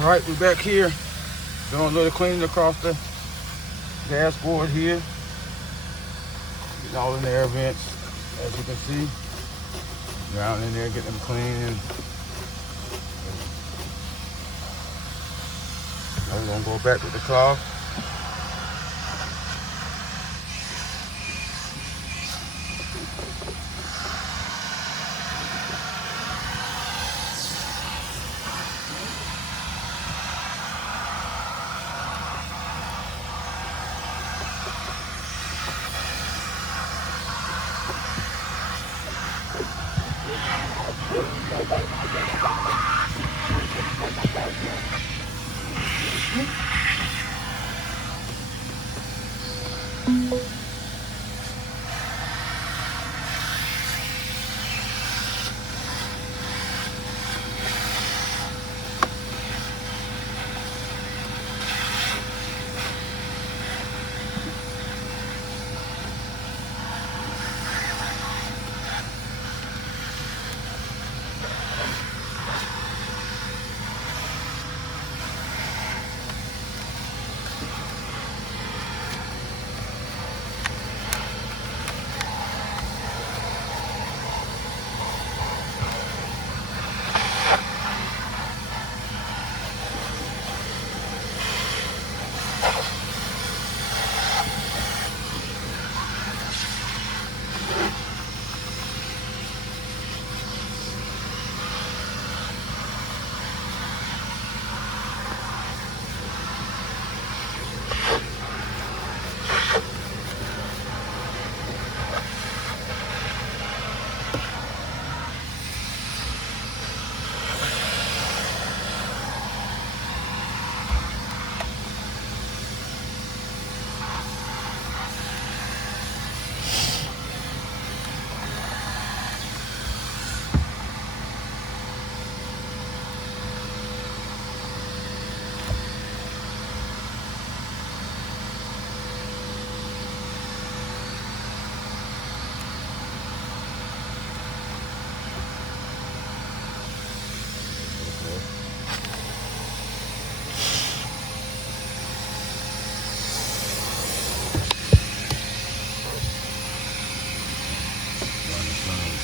All right, we're back here doing a little cleaning across the dashboard here. Getting all in the air vents, as you can see. Down in there, getting them clean. I'm gonna go back with the cloth.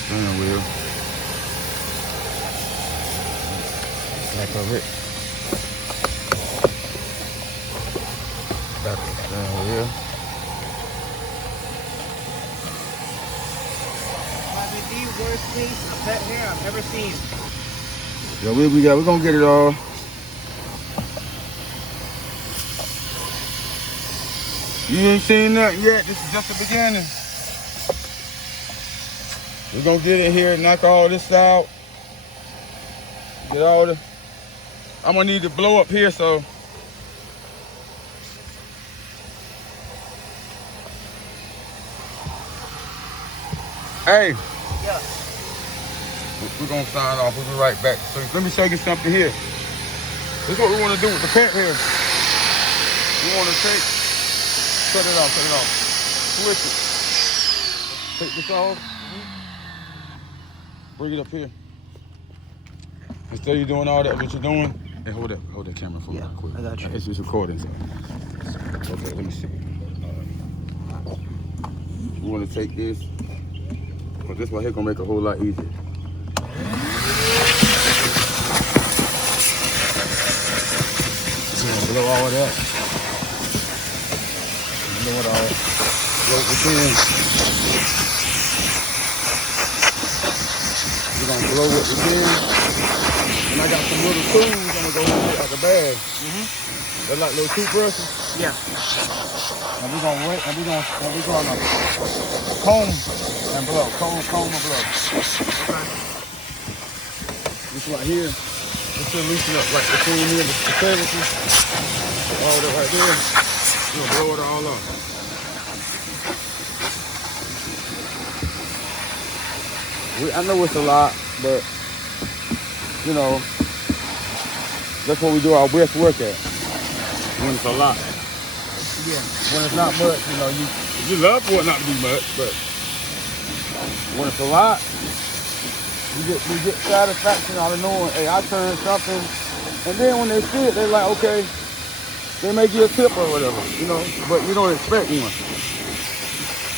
Steering wheel. Back of it. Back of the steering wheel. Probably the worst piece of pet hair I've ever seen. Yeah, we're gonna get it all. You ain't seen nothing yet. This is just the beginning. We're gonna get in here and knock all this out. Get all the. I'm gonna need to blow up here, so. Hey. Yeah. We're gonna sign off. We'll be right back. So let me show you something here. This is what we want to do with the pet here. We want to cut it off. Switch it. Take this off. Bring it up here. Instead of you doing all that, what you're doing, hey, hold that camera for me real quick. I got you. It's just recording, so. Okay, let me see. We want to take this, because this one here gonna make it a whole lot easier. We're gonna blow all of that. Blow it all. Blow it within. We're gonna blow it within. And I got some little tools I'm gonna go get out the bag. They're like little toothbrushes. Yeah. And we're gonna wait, and we're gonna comb and blow. Comb and blow. Okay. This right here, this should loosen up right between me and the crevices. All that right there. We're gonna blow it all up. I know it's a lot, but you know, that's what we do our best work at. When it's a lot. Yeah. When it's not much, you know, you love for it not to be much, but when it's a lot, you get satisfaction out of knowing, hey, I turned something And then when they see it, they're like, okay, they may get a tip or whatever, you know, but you don't expect one.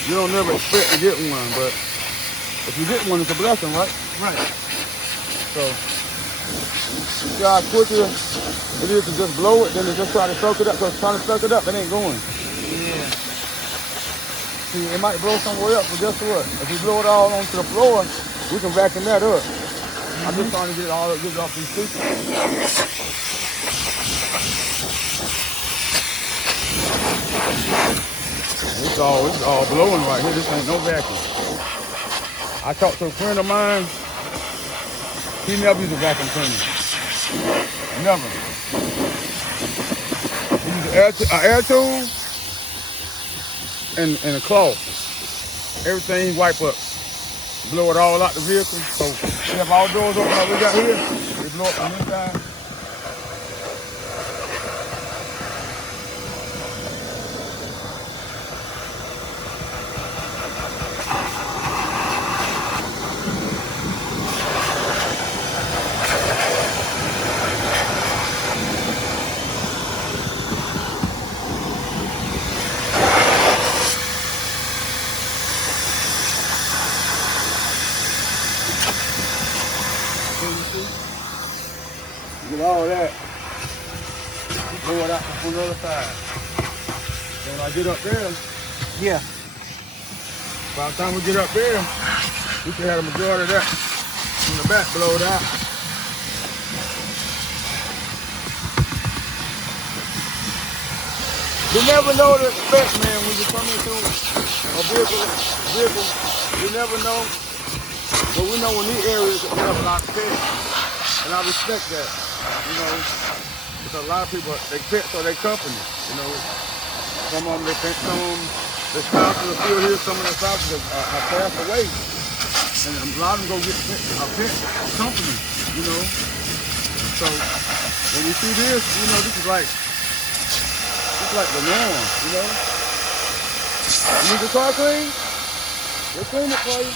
You don't never expect to get one, but if you get one, it's a blessing, right? Right. So, see how quicker it is to just blow it, then to just try to soak it up, because trying to soak it up, it ain't going. Yeah. See, it might blow somewhere else, but guess what? If we blow it all onto the floor, we can vacuum that up. I'm just trying to get it all get it off these speakers. It's all blowing right here. This ain't no vacuum. I talked to a friend of mine. He never used a vacuum cleaner. Never. He used an air tool and a cloth. Everything he wipe up. Blow it all out the vehicle. So we have all doors open like we got here. They blow up from inside. Get all that. Blow it out on the other side. So when I get up there, Yeah. by the time we get up there, we should have the majority of that in the back blowed out. You never know the effect, man, when you come into a vehicle. You never know. But we know in these areas that we have a lot of pets, and I respect that, you know, because a lot of people, they pets are their company, you know. Some of them, they think some of them, the spouses are still here, some of the spouses are passed away, and a lot of them go get a pet company, you know. So when you see this, you know, this is like the norm, you know. You need your car clean? They'll clean it for you.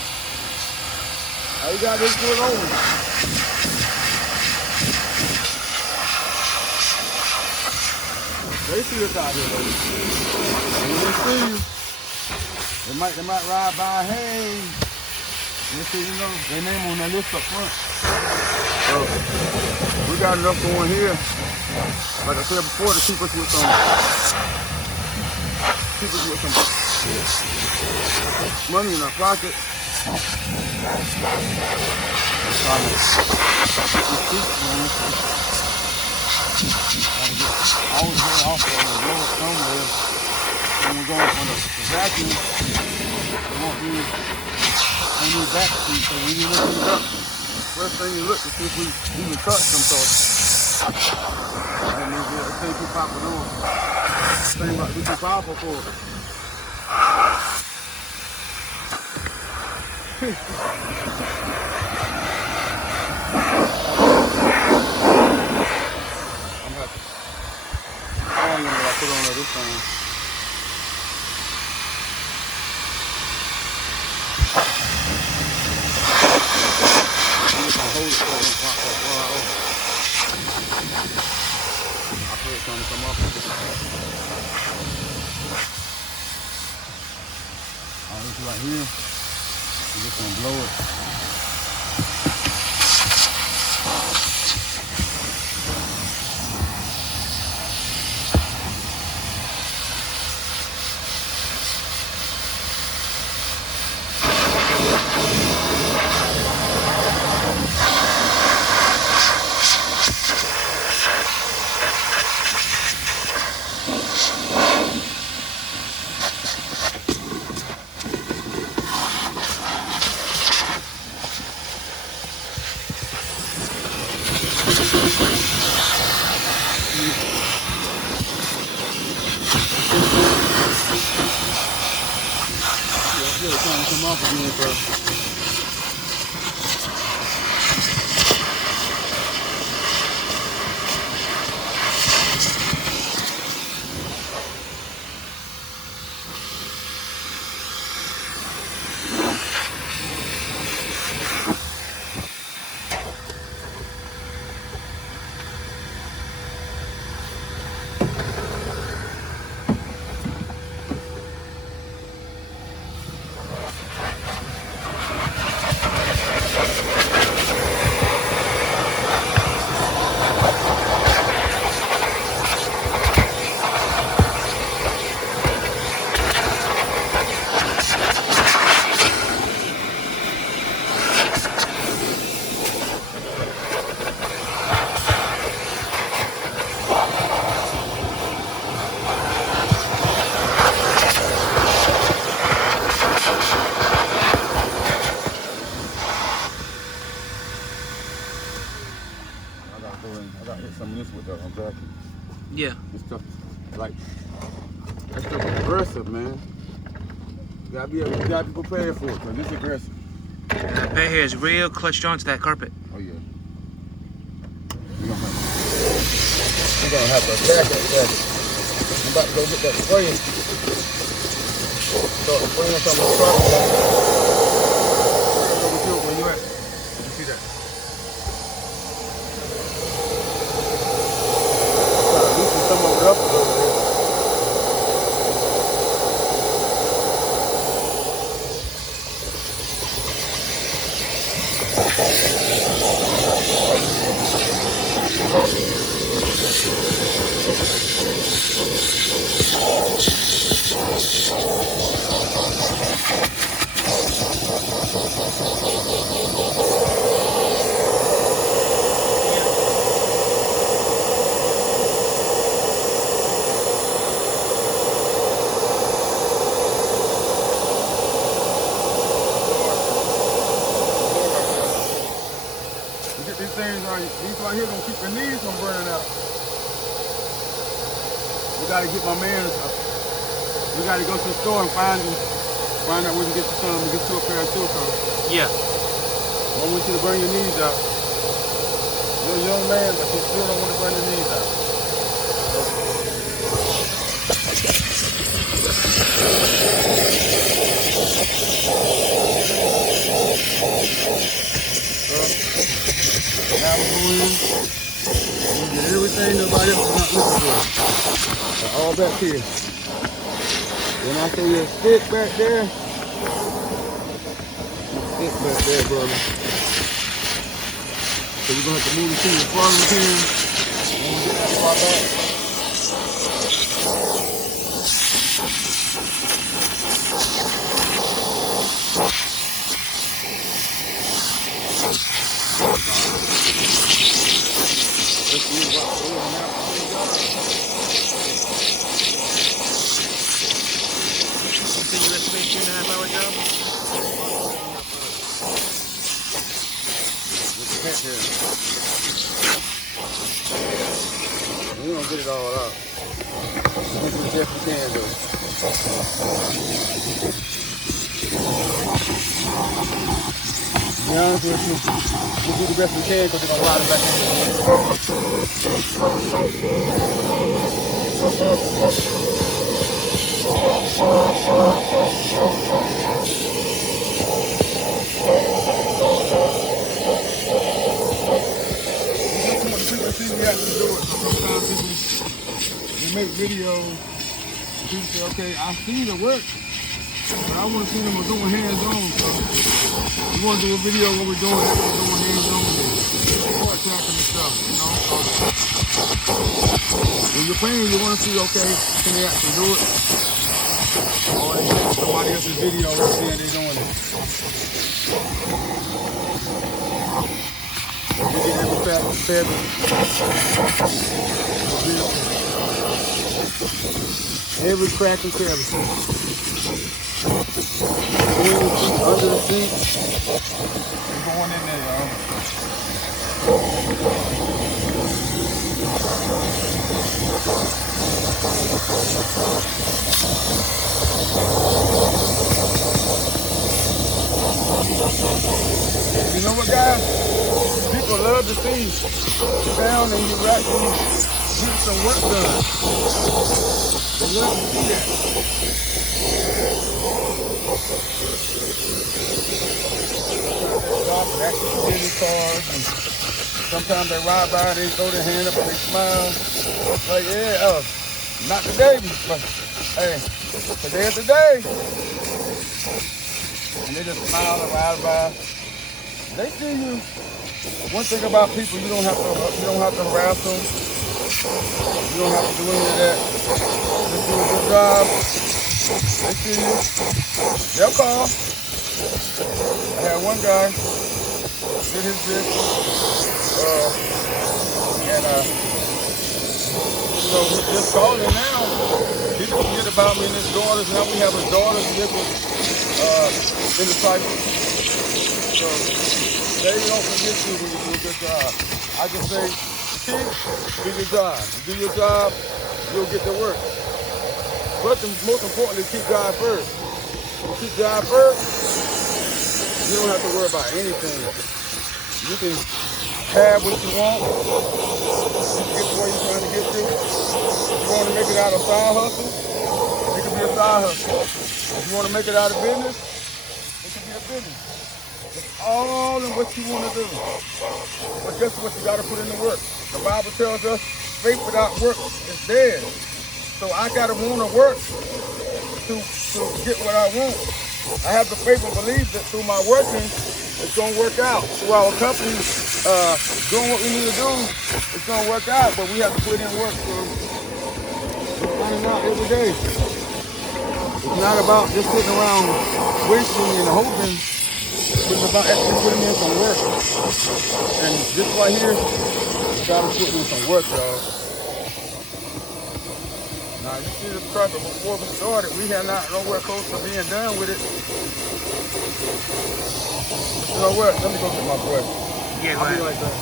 All you gotta do is pull it over. They see us out here though. And when they see you, they might ride by, hey. You see, you know, their name on that list up front. So we got enough going here. Like I said before, to keep us with some money in our pocket. All the way off there and blow it somewhere. When we're going on the vacuum, we won't need back seat, so when you look it up, first thing you look to see if we even touch some sort. And it can't be popping on. This thing about to be too powerful for it. I put on this time. I'm just gonna hold it so it won't pop up far over. I put it trying to come up. All this right here, I'm just gonna blow it. Trying to come off again, bro. like Yeah. this stuff, like that stuff is aggressive, man. You gotta be prepared for it, cause it's aggressive. That pet hair is real clutched onto that carpet. Oh yeah. We're gonna have to attack that jacket. I'm about to go get that spray. Start spraying some of the carpet. Where you at? Did you see that? Loosen some of it up a little bit. These right here gonna keep your knees from burning out. We gotta get my man. We gotta go to the store and find out where we can get you some and get you a pair of shoes on. Yeah. I don't want you to burn your knees out. You're a young man, but you still don't want to burn your knees out. Now we're going in. We get everything nobody else is not looking for. They're all back here. When I say you stick back there, stick back there, brother. So we're gonna have to move the thing as far as we can. When we get that far back. We're gonna get it all out. We'll do the best we can, though. To be honest with you, we'll do the best we can because we're gonna ride it back we actually do it. So sometimes people, they make videos, people say, okay, I see the work, but I want to see them doing hands-on. So we want to do a video when we're doing hands-on and attacking and stuff, you know. So when you're playing, you want to see, okay, can they actually do it? Or they take somebody else's video and see they're doing it. You get every feather, every crack and crevice. Under the sink, we're going in there, y'all. You know what, guys? People love to see you down and you actually get some work done. They love to see that. Sometimes they actually get in cars and sometimes they ride by and they throw their hand up and they smile. Like, yeah, not today, but hey, today's the day. And they just smile and ride by. They see you. One thing about people, you don't have to harass them. You don't have to do any of that. Just do a good job. They see you. They'll call. I had one guy did his bit, and you know, he's just calling now. He forget about me and his daughters. Now we have his daughters living in the cycle. So they don't forget you when you do a good job. I just say, key, do your job. You do your job, you'll get the work. But most importantly, keep God first. You keep God first, you don't have to worry about anything. You can have what you want, you can get to where you're trying to get to. If you want to make it out of side hustle, it can be a side hustle. If you want to make it out of business, it can be a business. It's all in what you want to do. But guess what? You got to put in the work. The Bible tells us faith without work is dead. So I got to want to work to get what I want. I have the faith and believe that through my working, it's going to work out. Through our company, doing what we need to do, it's going to work out. But we have to put in work. So we're finding out every day. It's not about just sitting around wishing and hoping. It's about actually putting in some work. And this right here, you gotta put in some work, y'all. Now you see the truck before we started, we had not nowhere close to being done with it. You know what? Let me go get my brush. Yeah, I'll be right back.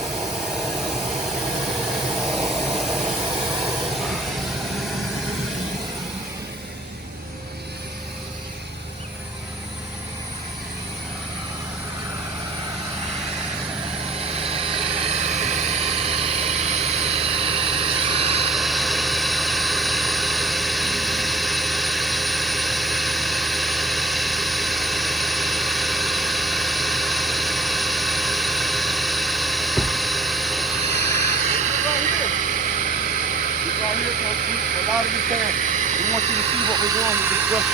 Right here, because a lot of you fans, we want you to see what we're doing with this brush.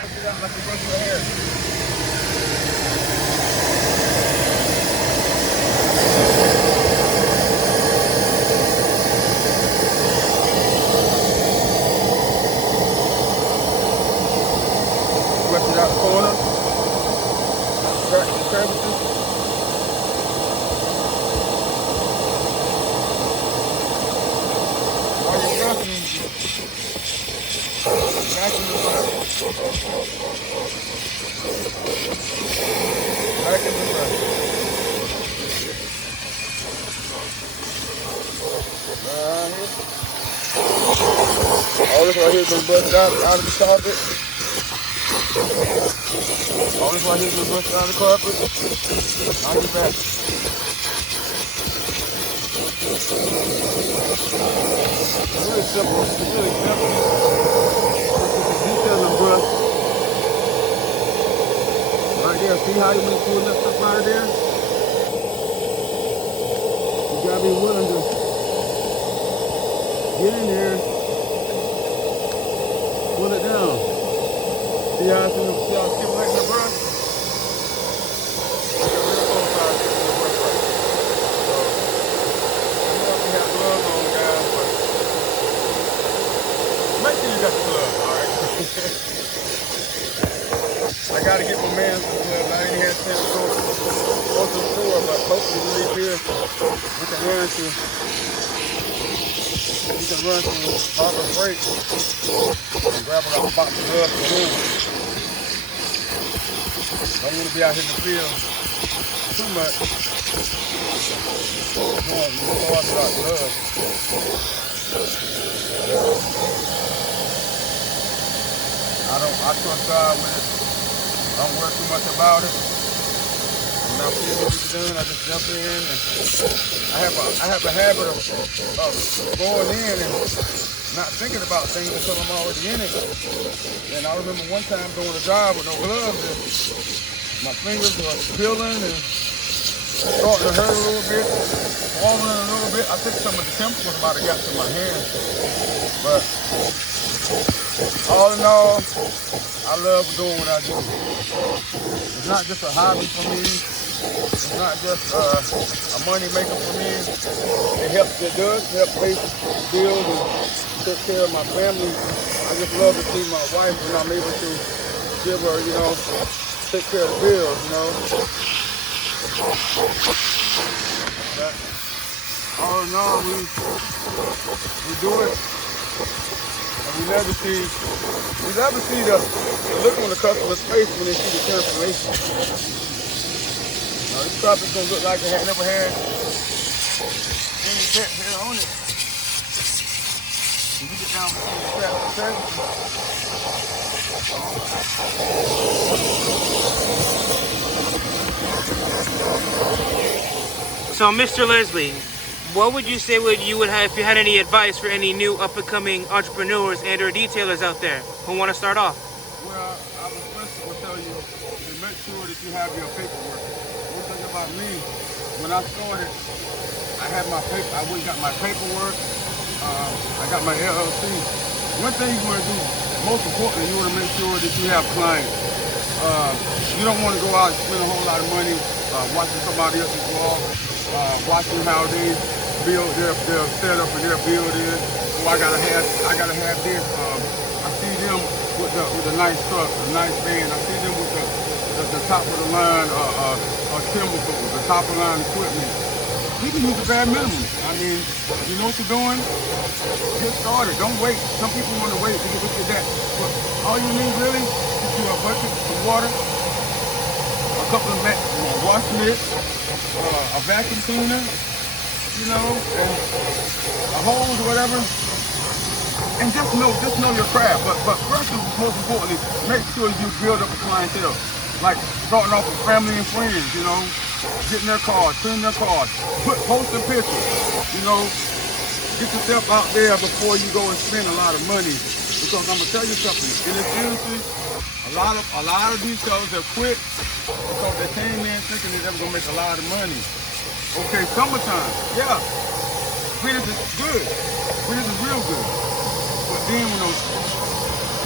Brush it out like you brush your hair. Brush it out the corner. Scratch the crevices. While you're brushing, vacuum the brush. Vacuum the brush. All this right here has been brushed out of the carpet. All this right here has been brushed out of the carpet. Now you're back. It's really simple. It's really simple. Just detail the brush. Right there. See how you make pull that stuff out of there? You gotta be willing to get in there, pull it down. See how I stimulating the brush? It's a real close side stimulating the brush right there. So, you know if you have gloves on, guys, but make sure you got the gloves, alright? I gotta get my man some gloves. I ain't had a chance to go to the store, but hopefully we leave here, we can run to Harbor Freight and grab a box of gloves for him. Don't want to be out here in the field too much. Knowing you know about gloves. I trust God with it. Don't worry too much about it. When I feel what it's done, I just jump in. And I have a habit of going in and not thinking about things until I'm already in it. And I remember one time doing a job with no gloves, and my fingers were peeling and starting to hurt a little bit, swollen a little bit. I think some of the chemicals might have got to my hand. But all in all, I love doing what I do. It's not just a hobby for me. It's not just a money maker for me. It does help pay bills and take care of my family. I just love to see my wife when I'm able to give her, take care of the bills, But all in all, we do it. And we never see the look on the customer's face when they see the transformation. Now this crop is gonna look like it never had any pet hair on it. If you get down between the straps, okay? So, Mr. Leslie, what would you say you would have if you had any advice for any new up-and-coming entrepreneurs and or detailers out there who want to start off? Well, I was first will tell you to make sure that you have your paperwork. One thing about me, when I started, I had my paper. I went and got my paperwork. I got my LLC. One thing you want to do, most importantly, you want to make sure that you have clients. You don't want to go out and spend a whole lot of money watching somebody else's vlog, watching how they build their setup and their building. Oh, I gotta have this. I see them with the nice truck, the nice van. I see them with the top of the line chemicals, the top of the line equipment. You can use the bare minimum. I mean, you know what you're doing? Get started. Don't wait. Some people want to wait to get that. But all you need really is a bucket of water, a couple of wash mitts, a vacuum cleaner, you know, and a hose or whatever. And just know your craft. But first and most importantly, make sure you build up a clientele. Like starting off with family and friends, you know, getting their cars, cleaning their cars, posting pictures, you know, get yourself out there before you go and spend a lot of money. Because I'm gonna tell you something, in this industry, a lot of these sellers have quit because they came in thinking that they were gonna make a lot of money. Okay, summertime, yeah, business is good, business is real good. But then when those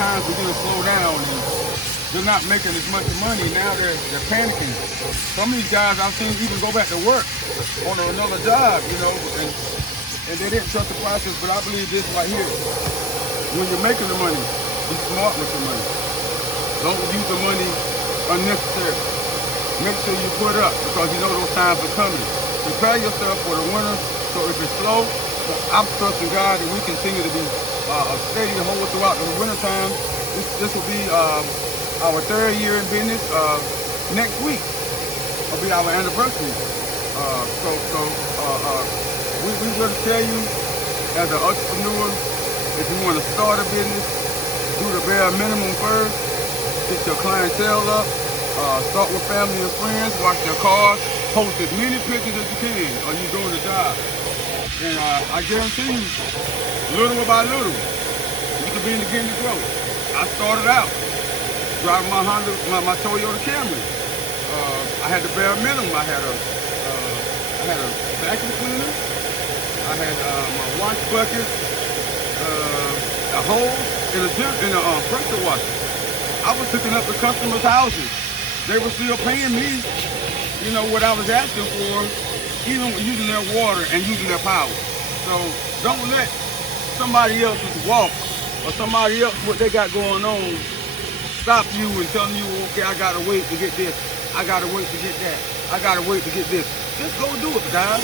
times begin to slow down and they're not making as much money, now they're panicking. Some of these guys I've seen even go back to work on another job, you know, and they didn't trust the process. But I believe this right here. When you're making the money, be smart with your money. Don't use the money unnecessarily. Make sure you put up because you know those times are coming. Prepare yourself for the winter, so if it's slow, I'm trusting God that we continue to be steady the whole throughout the winter time. This will be our 3rd year in business. Next week will be our anniversary. We will tell you as an entrepreneur, if you want to start a business, do the bare minimum first, get your clientele up, start with family and friends, wash their cars, post as many pictures as you can or you doing the job. And I guarantee you, little by little, you can begin to grow. I started out driving my Toyota Camry. I had the bare minimum. I had a vacuum cleaner. I had my wash bucket, a hose, and a pressure washer. I was hooking up the customers' houses. They were still paying me, you know, what I was asking for, even using their water and using their power. So don't let somebody else's walk or somebody else what they got going on stop you and telling you, okay, I gotta wait to get this, I gotta wait to get that, I gotta wait to get this. Just go do it, guys.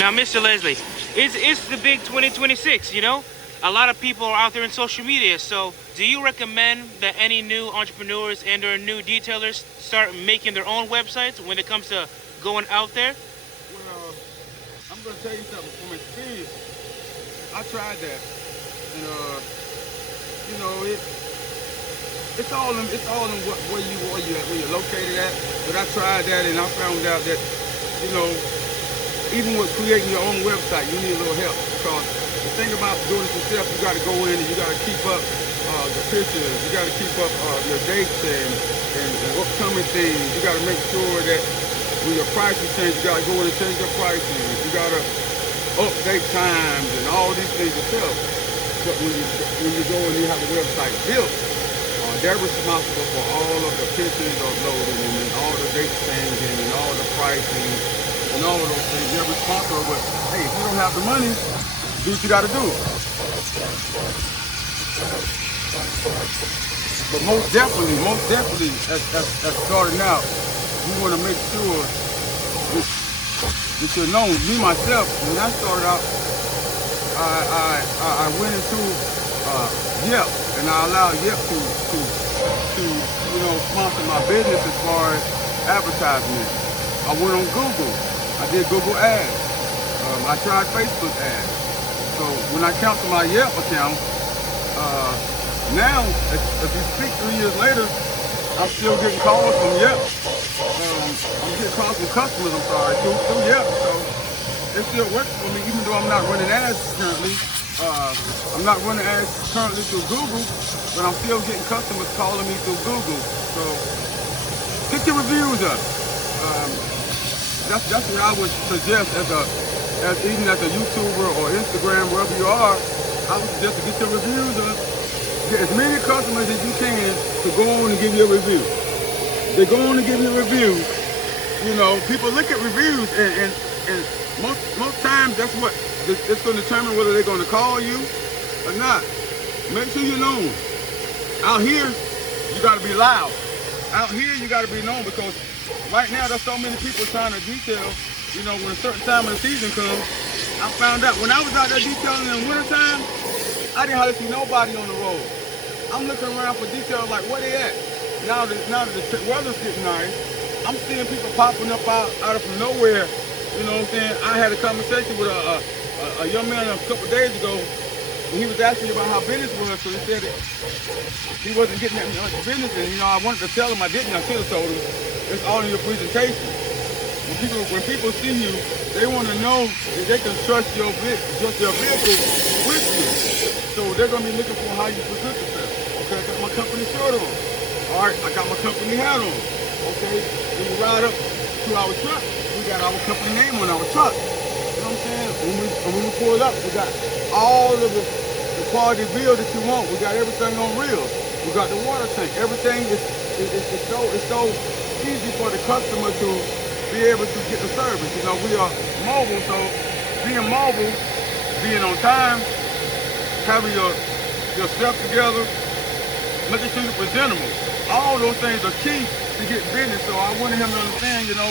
Now, Mr. Leslie, it's the big 2026, you know? A lot of people are out there in social media, so do you recommend that any new entrepreneurs and or new detailers start making their own websites when it comes to going out there? Well, I'm gonna tell you something from experience. I tried that, and you know, it's all in where you're located at. But I tried that, and I found out that, you know, even with creating your own website, you need a little help because the thing about doing it yourself, you got to go in and you got to keep up the pictures, you got to keep up your dates and upcoming things. You got to make sure that when your prices change, you got to go in and change your prices. You got to update times and all these things yourself. But when you go and you have a website built, they're responsible for all of the pictures uploading and all the dates changing and all the pricing and all of those things. They're responsible, but hey, if you don't have the money, do what you got to do. But most definitely, as starting out, you want to make sure that you're known. Me myself, when I started out, I went into Yelp, and I allowed Yelp to you know, sponsor my business as far as advertisement. I went on Google. I did Google ads. I tried Facebook ads. So when I cancel my Yelp account, now, if you speak 3 years later, I'm still getting calls from Yelp. I'm getting calls from customers, I'm sorry, through Yelp. So it still works for me, even though I'm not running ads currently. I'm not running ads currently through Google, but I'm still getting customers calling me through Google. So get your reviews up. That's what I would suggest even as a YouTuber or Instagram, wherever you are. I would suggest to get your reviews up. Get as many customers as you can to go on and give you a review. They go on and give you a review. You know, people look at reviews, and most times that's what it's going to determine whether they're going to call you or not. Make sure you're known. Out here, you got to be loud. Out here, you got to be known, because right now there's so many people trying to detail. You know, when a certain time of the season comes, I found out when I was out there detailing in the wintertime, I didn't hardly see nobody on the road. I'm looking around for details like where they at. Now that the weather's getting nice, I'm seeing people popping up out of nowhere. You know what I'm saying? I had a conversation with a young man a couple days ago, and he was asking me about how business was. So he said that he wasn't getting that much business, and you know, I wanted to tell him I didn't. I should have told him it's all in your presentation. When people see you, they want to know that they can trust your vehicle with you. So they're gonna be looking for how you present yourself. Okay, I got my company shirt on. All right, I got my company hat on. Okay, when you ride up to our truck, we got our company name on our truck. You know what I'm saying? When we pull up, we got all of the quality bill that you want. We got everything on reels. We got the water tank. Everything is so easy for the customer to be able to get the service. You know, we are mobile, so being mobile, being on time, having your stuff together, making sure you're presentable. All those things are key to get business. So I wanted him to understand, you know,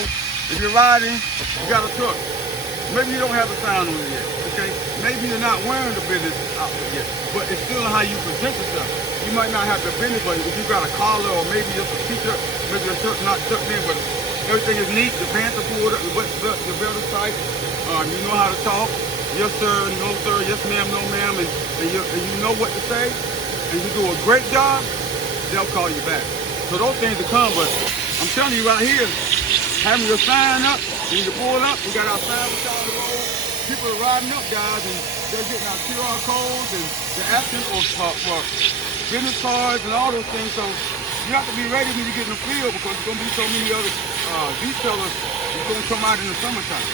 if you're riding, you got a truck. Maybe you don't have the sign on it yet, okay? Maybe you're not wearing the business outfit yet, but it's still how you present yourself. You might not have the business, but if you got a collar or maybe just a t-shirt, maybe your shirt's not tucked in, but everything is neat, the pants are pulled up, your belt is tight, you know how to talk, yes sir, no sir, yes ma'am, no ma'am, and you know what to say, and you do a great job, they'll call you back. So those things will come, but I'm telling you right here, having your sign up, when you pull up, we got our sign beside the road, people are riding up, guys, and they're getting our QR codes, and they're asking for business cards and all those things, so you have to be ready when you get in the field, because there's going to be so many other detailers that's going to come out in the summertime.